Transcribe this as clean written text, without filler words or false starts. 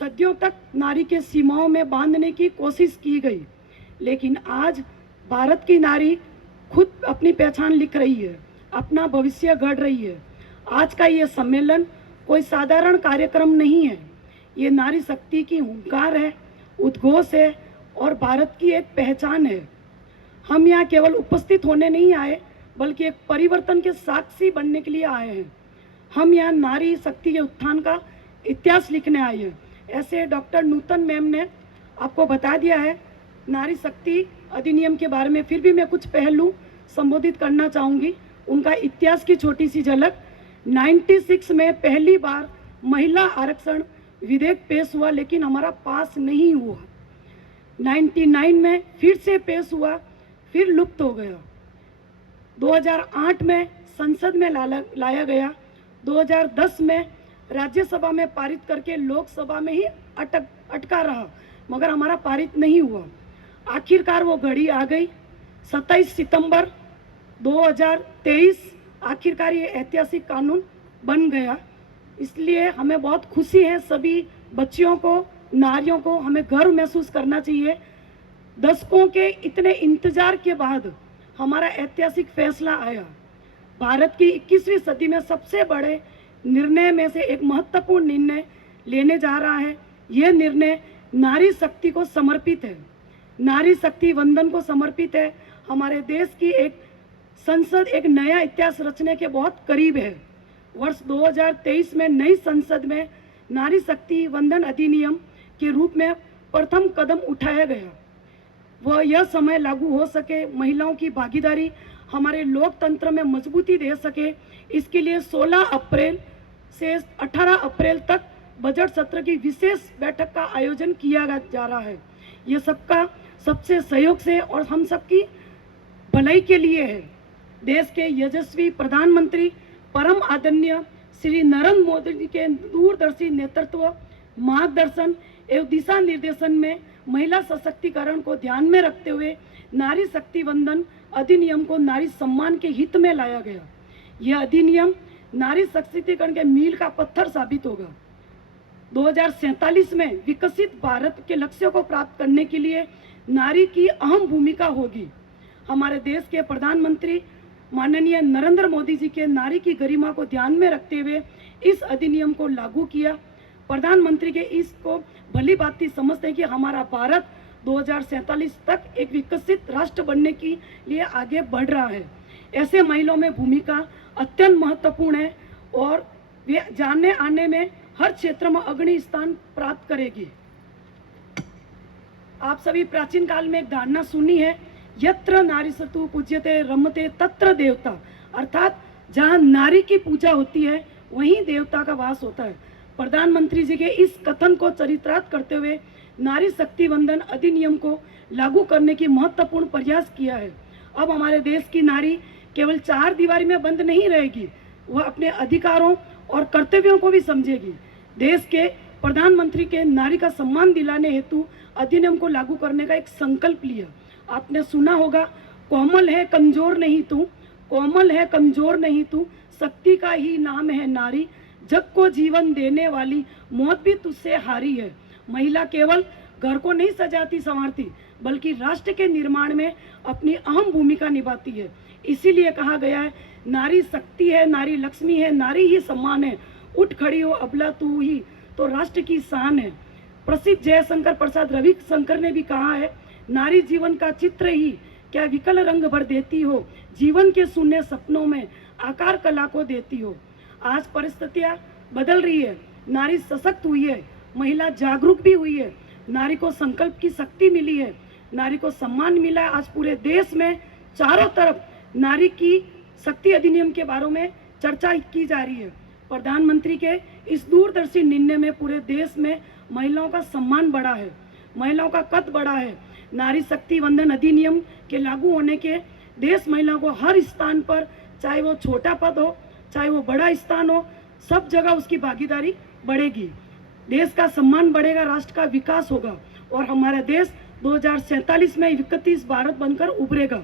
सदियों तक नारी के सीमाओं में बांधने की कोशिश की गई, लेकिन आज भारत की नारी खुद अपनी पहचान लिख रही है, अपना भविष्य गढ़ रही है। आज का ये सम्मेलन कोई साधारण कार्यक्रम नहीं है, ये नारी शक्ति की हुंकार है, उद्घोष है और भारत की एक पहचान है। हम यहाँ केवल उपस्थित होने नहीं आए, बल्कि एक परिवर्तन के साक्षी बनने के लिए आए हैं। हम यहाँ नारी शक्ति के उत्थान का इतिहास लिखने आए हैं। ऐसे डॉक्टर नूतन मैम ने आपको बता दिया है नारी शक्ति अधिनियम के बारे में, फिर भी मैं कुछ पहलू संबोधित करना चाहूँगी। उनका इतिहास की छोटी सी झलक। 96 में पहली बार महिला आरक्षण विधेयक पेश हुआ, लेकिन हमारा पास नहीं हुआ। 99 में फिर से पेश हुआ, फिर लुप्त हो गया। 2008 में संसद में लाया गया। 2010 में राज्यसभा में पारित करके लोकसभा में ही अटका रहा, मगर हमारा पारित नहीं हुआ। आखिरकार वो घड़ी आ गई। 27 सितंबर 2023 आखिरकार ये ऐतिहासिक कानून बन गया। इसलिए हमें बहुत खुशी है। सभी बच्चियों को, नारियों को हमें गर्व महसूस करना चाहिए। दशकों के इतने इंतजार के बाद हमारा ऐतिहासिक फैसला आया। भारत की 21वीं सदी में सबसे बड़े निर्णय में से एक महत्वपूर्ण निर्णय लेने जा रहा है। यह निर्णय नारी शक्ति को समर्पित है, नारी शक्ति वंदन को समर्पित है। हमारे देश की एक संसद एक नया इतिहास रचने के बहुत करीब है। वर्ष 2023 में नई संसद में नारी शक्ति वंदन अधिनियम के रूप में प्रथम कदम उठाया गया। वह यह समय लागू हो सके, महिलाओं की भागीदारी हमारे लोकतंत्र में मजबूती दे सके, इसके लिए 16 अप्रैल से 18 अप्रैल तक बजट सत्र की विशेष बैठक का आयोजन किया जा रहा है। ये सबका सबसे सहयोग से और हम सबकी भलाई के लिए है। देश के यशस्वी प्रधानमंत्री परम आदरणीय श्री नरेंद्र मोदी जी के दूरदर्शी नेतृत्व, मार्गदर्शन एवं दिशा निर्देशन में महिला सशक्तिकरण को ध्यान में रखते हुए नारी शक्ति वंदन अधिनियम को नारी सम्मान के हित में लाया गया। यह अधिनियम नारी सशक्तिकरण के मील का पत्थर साबित होगा। 2047 में विकसित भारत के लक्ष्यों को प्राप्त करने के लिए नारी की अहम भूमिका होगी। हमारे देश के प्रधानमंत्री माननीय नरेंद्र मोदी जी के नारी की गरिमा को ध्यान में रखते हुए इस अधिनियम को लागू किया। प्रधानमंत्री के इसको भली भांति समझते हैं कि हमारा भारत 2047 तक एक विकसित राष्ट्र बनने के लिए आगे बढ़ रहा है। ऐसे महिलाओं में भूमिका अत्यंत महत्वपूर्ण है और वे जाने आने में हर क्षेत्र में अग्रणी स्थान प्राप्त करेगी। आप सभी प्राचीन काल में एक धारणा सुनी है, यत्र नारीसतु पूज्यते रमते तत्र देवता, अर्थात जहाँ नारी की पूजा होती है वहीं देवता का वास होता है। प्रधानमंत्री जी के इस कथन को चरितार्थ करते हुए नारी शक्ति वंदन अधिनियम को लागू करने की महत्वपूर्ण प्रयास किया है। अब हमारे देश की नारी केवल चार दीवारी में बंद नहीं रहेगी, वह अपने अधिकारों और कर्तव्यों को भी समझेगी। देश के प्रधानमंत्री के नारी का सम्मान दिलाने हेतु अधिनियम को लागू करने का एक संकल्प लिया। आपने सुना होगा, कोमल है कमजोर नहीं तू, कोमल है कमजोर नहीं तू, शक्ति का ही नाम है नारी, जग को जीवन देने वाली मौत भी तुझसे हारी है। महिला केवल घर को नहीं सजाती संवारती, बल्कि राष्ट्र के निर्माण में अपनी अहम भूमिका निभाती है। इसीलिए कहा गया है, नारी शक्ति है, नारी लक्ष्मी है, नारी ही सम्मान है, उठ खड़ी हो अबला तू ही तो राष्ट्र की शान है। प्रसिद्ध जयशंकर प्रसाद रविशंकर ने भी कहा है, नारी जीवन का चित्र ही क्या विकल रंग भर देती हो, जीवन के शून्य सपनों में आकार कला को देती हो। आज परिस्थितियां बदल रही है, नारी सशक्त हुई है, महिला जागरूक भी हुई है, नारी को संकल्प की शक्ति मिली है, नारी को सम्मान मिला है। आज पूरे देश में चारों तरफ नारी की शक्ति अधिनियम के बारे में चर्चा की जा रही है। प्रधानमंत्री के इस दूरदर्शी निर्णय में पूरे देश में महिलाओं का सम्मान बढ़ा है, महिलाओं का कद बढ़ा है। नारी शक्ति वंदन अधिनियम के लागू होने के देश महिलाओं को हर स्थान पर, चाहे वो छोटा पद हो चाहे वो बड़ा स्थान हो, सब जगह उसकी भागीदारी बढ़ेगी। देश का सम्मान बढ़ेगा, राष्ट्र का विकास होगा और हमारा देश 2047 में विकसित भारत बनकर उभरेगा।